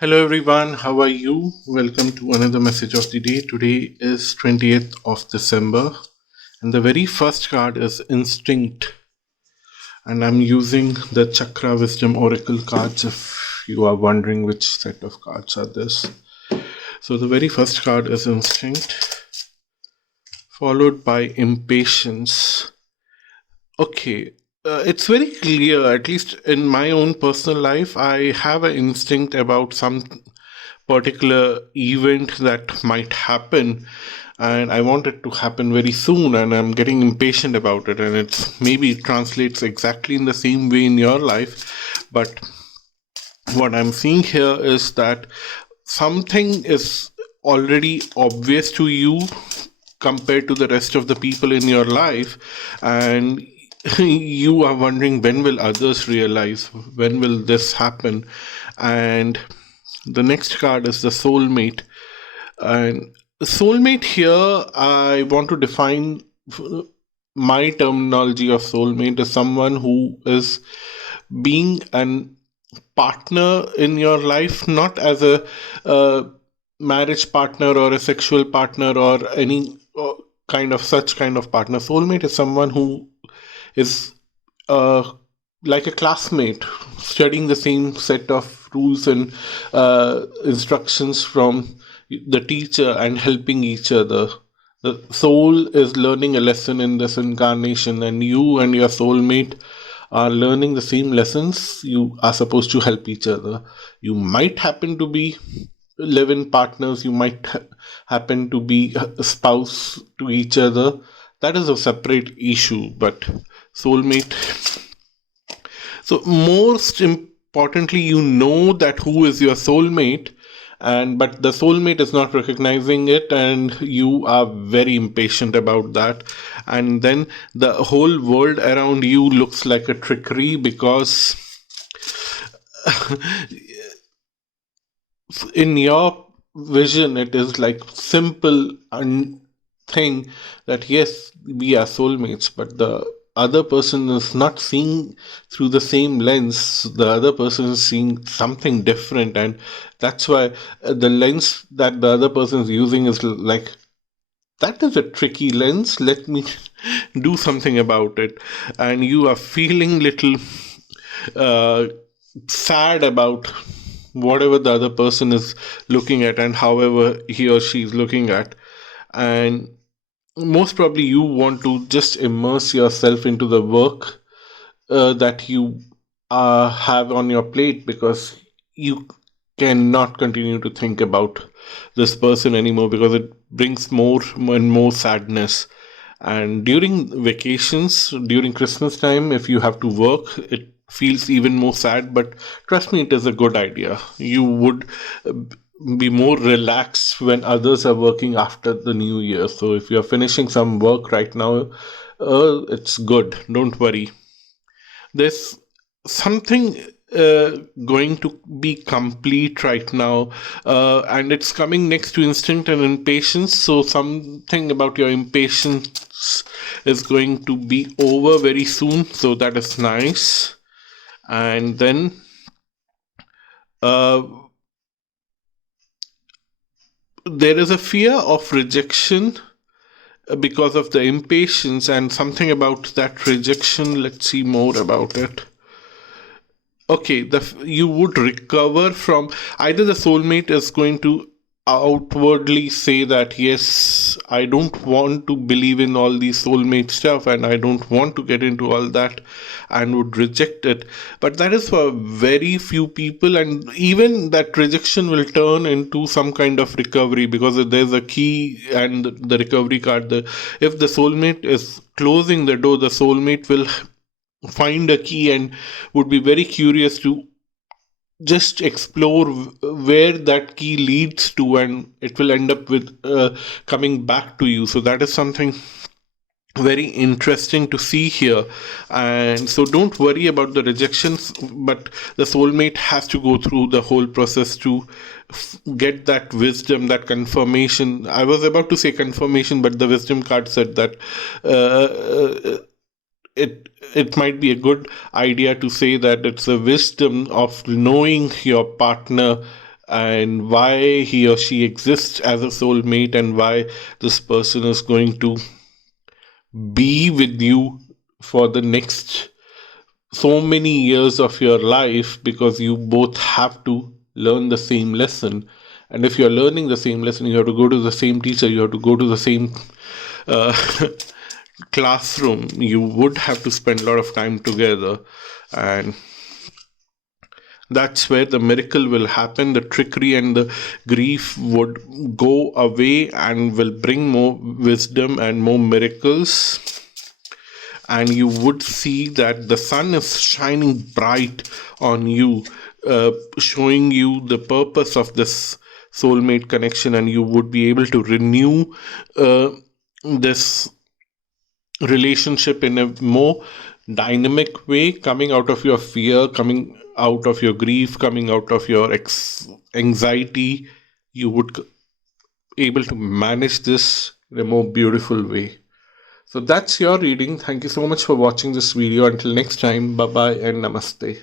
Hello everyone, how are you? Welcome to another message of the day. Today is 20th of December and the very first card is Instinct, and I'm using the Chakra Wisdom Oracle cards if you are wondering which set of cards are this. So the very first card is Instinct, followed by Impatience. Okay, it's very clear, at least in my own personal life, I have an instinct about some particular event that might happen, and I want it to happen very soon, and I'm getting impatient about it. And it's maybe it translates exactly in the same way in your life, but what I'm seeing here is that something is already obvious to you compared to the rest of the people in your life, and you are wondering when will others realize, when will this happen. And the next card is the Soulmate. And soulmate here, I want to define my terminology of soulmate as someone who is being an partner in your life, not as a marriage partner or a sexual partner or any such kind of partner. Soulmate is someone who is uh, like a classmate, studying the same set of rules and instructions from the teacher and helping each other. The soul is learning a lesson in this incarnation, and you and your soulmate are learning the same lessons. You are supposed to help each other. You might happen to be live-in partners, you might happen to be a spouse to each other. That is a separate issue, but soulmate. So most importantly, you know that who is your soulmate, and but the soulmate is not recognizing it, and you are very impatient about that. And then the whole world around you looks like a trickery because in your vision it is like simple and thing that yes, we are soulmates, but the other person is not seeing through the same lens. The other person is seeing something different, and that's why the lens that the other person is using is like, that is a tricky lens, let me do something about it. And you are feeling little uh, sad about whatever the other person is looking at and however he or she is looking at. And most probably you want to just immerse yourself into the work that you have on your plate, because you cannot continue to think about this person anymore because it brings more and more sadness. And during vacations, during Christmas time, if you have to work, it feels even more sad. But trust me, it is a good idea. You would uh, be more relaxed when others are working after the new year. So if you're finishing some work right now, it's good. Don't worry. There's something going to be complete right now, and it's coming next to instinct and impatience. So something about your impatience is going to be over very soon, so that is nice. And then uh, there is a fear of rejection because of the impatience, and something about that rejection. Let's see more about it. Okay, you would recover from, either the soulmate is going to outwardly say that yes, I don't want to believe in all these soulmate stuff and I don't want to get into all that, and would reject it. But that is for very few people, and even that rejection will turn into some kind of recovery, because there's a key and the recovery card. If the soulmate is closing the door, the soulmate will find a key and would be very curious to just explore where that key leads to, and it will end up with coming back to you. So that is something very interesting to see here. And so don't worry about the rejections, but the soulmate has to go through the whole process to get that wisdom, that confirmation. I was about to say confirmation, but the wisdom card said that it might be a good idea to say that it's a wisdom of knowing your partner and why he or she exists as a soulmate, and why this person is going to be with you for the next so many years of your life, because you both have to learn the same lesson. And if you're learning the same lesson, you have to go to the same teacher, you have to go to the same uh, classroom, you would have to spend a lot of time together. And that's where the miracle will happen. The trickery and the grief would go away and will bring more wisdom and more miracles. And you would see that the sun is shining bright on you, showing you the purpose of this soulmate connection, and you would be able to renew this relationship in a more dynamic way, coming out of your fear, coming out of your grief, coming out of your anxiety. You would able to manage this in a more beautiful way. So that's your reading. Thank you so much for watching this video. Until next time, bye bye and namaste.